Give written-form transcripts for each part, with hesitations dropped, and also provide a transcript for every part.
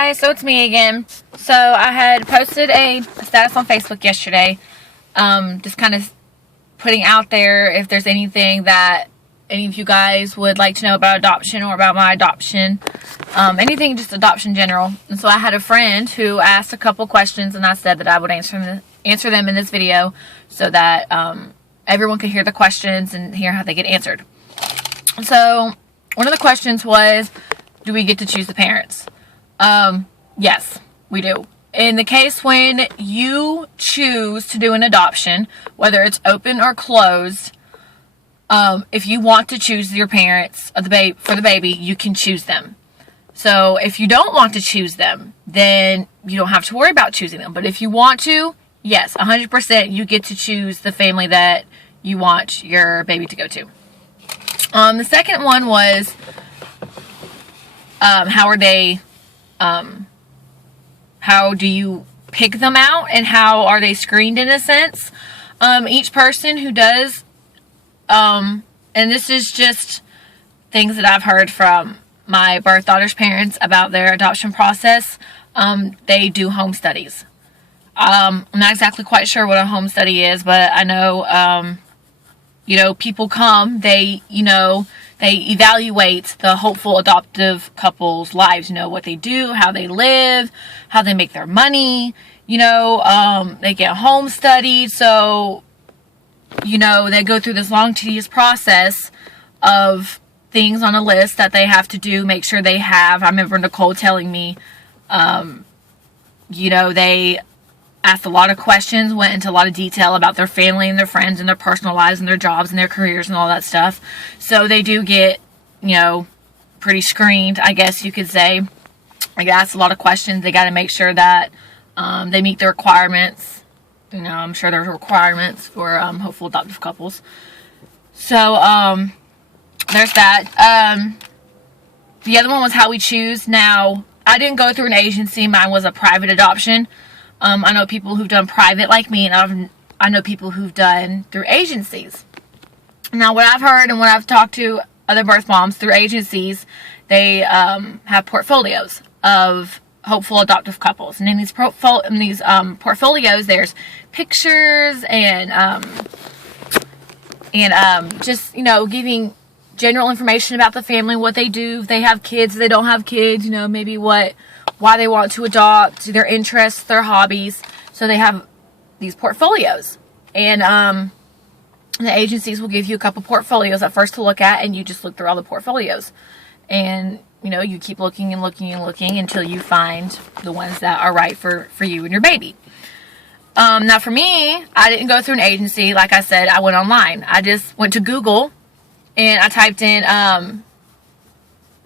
Hi, so it's me again. So I had posted a status on Facebook yesterday, just kind of putting out there if there's anything that any of you guys would like to know about adoption or about my adoption, anything just adoption in general. And so I had a friend who asked a couple questions, and I said that I would answer them in this video so that everyone could hear the questions and hear how they get answered. So one of the questions was, do we get to choose the parents? Yes, we do. In the case when you choose to do an adoption, whether it's open or closed, if you want to choose your parents of for the baby, you can choose them. So if you don't want to choose them, then you don't have to worry about choosing them. But if you want to, yes, 100% you get to choose the family that you want your baby to go to. The second one was, how do you pick them out and how are they screened in a sense? Each person who does, and this is just things that I've heard from my birth daughter's parents about their adoption process, they do home studies. I'm not exactly quite sure what a home study is, but I know, people come, they evaluate the hopeful adoptive couple's lives, what they do, how they live, how they make their money, they get home studied. So, they go through this long, tedious process of things on a list that they have to do, make sure they have. I remember Nicole telling me, they asked a lot of questions, went into a lot of detail about their family and their friends and their personal lives and their jobs and their careers and all that stuff. So they do get, pretty screened, I guess you could say. They get asked a lot of questions. They got to make sure that they meet the requirements. I'm sure there's requirements for hopeful adoptive couples. So there's that. The other one was how we choose. Now, I didn't go through an agency. Mine was a private adoption. I know people who've done private like me, and I know people who've done through agencies. Now, what I've heard and what I've talked to other birth moms through agencies, they have portfolios of hopeful adoptive couples. And in these portfolios, there's pictures and just, giving general information about the family, what they do, if they have kids, if they don't have kids, maybe why they want to adopt, their interests, their hobbies. So they have these portfolios. And the agencies will give you a couple portfolios at first to look at, and you just look through all the portfolios. And, you keep looking and looking and looking until you find the ones that are right for you and your baby. Now for me, I didn't go through an agency. Like I said, I went online. I just went to Google and I typed in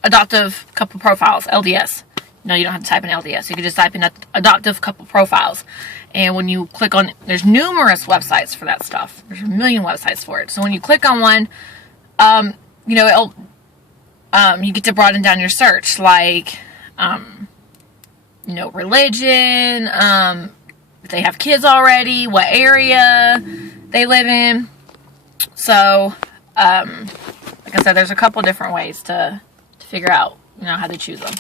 adoptive couple profiles, LDS. No, you don't have to type in LDS. You can just type in adoptive couple profiles. And when you click on, there's numerous websites for that stuff. There's a million websites for it. So when you click on one, it'll, you get to broaden down your search, like, religion, if they have kids already, what area they live in. So, like I said, there's a couple different ways to figure out, how to choose them.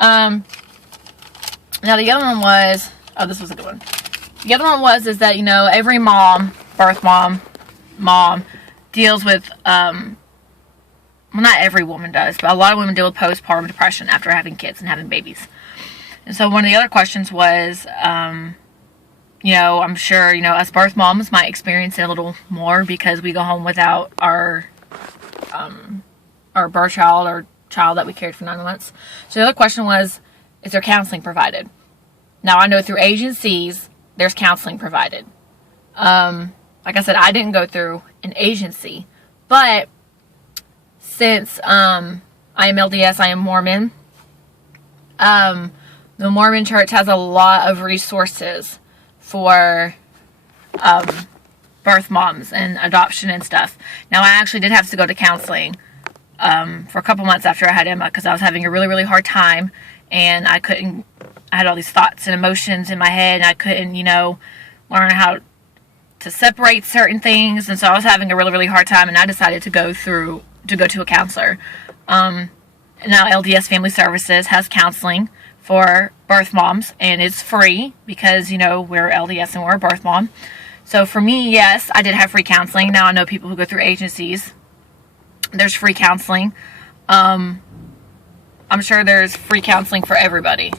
Now the other one was, this was a good one. The other one was, is that, every birth mom deals with, well, not every woman does, but a lot of women deal with postpartum depression after having kids and having babies. And so one of the other questions was, I'm sure, us birth moms might experience it a little more because we go home without our birth child or child that we carried for 9 months. So the other question was, is there counseling provided? Now I know through agencies there's counseling provided. Like I said, I didn't go through an agency, but since I am LDS, I am Mormon. The Mormon Church has a lot of resources for birth moms and adoption and stuff. Now I actually did have to go to counseling for a couple months after I had Emma because I was having a really, really hard time, and I had all these thoughts and emotions in my head, and I couldn't, learn how to separate certain things, and so I was having a really, really hard time, and I decided to go to a counselor. now LDS Family Services has counseling for birth moms, and it's free because, you know, we're LDS and we're a birth mom. So for me, yes, I did have free counseling. Now I know people who go through agencies, there's free counseling. I'm sure there's free counseling for everybody.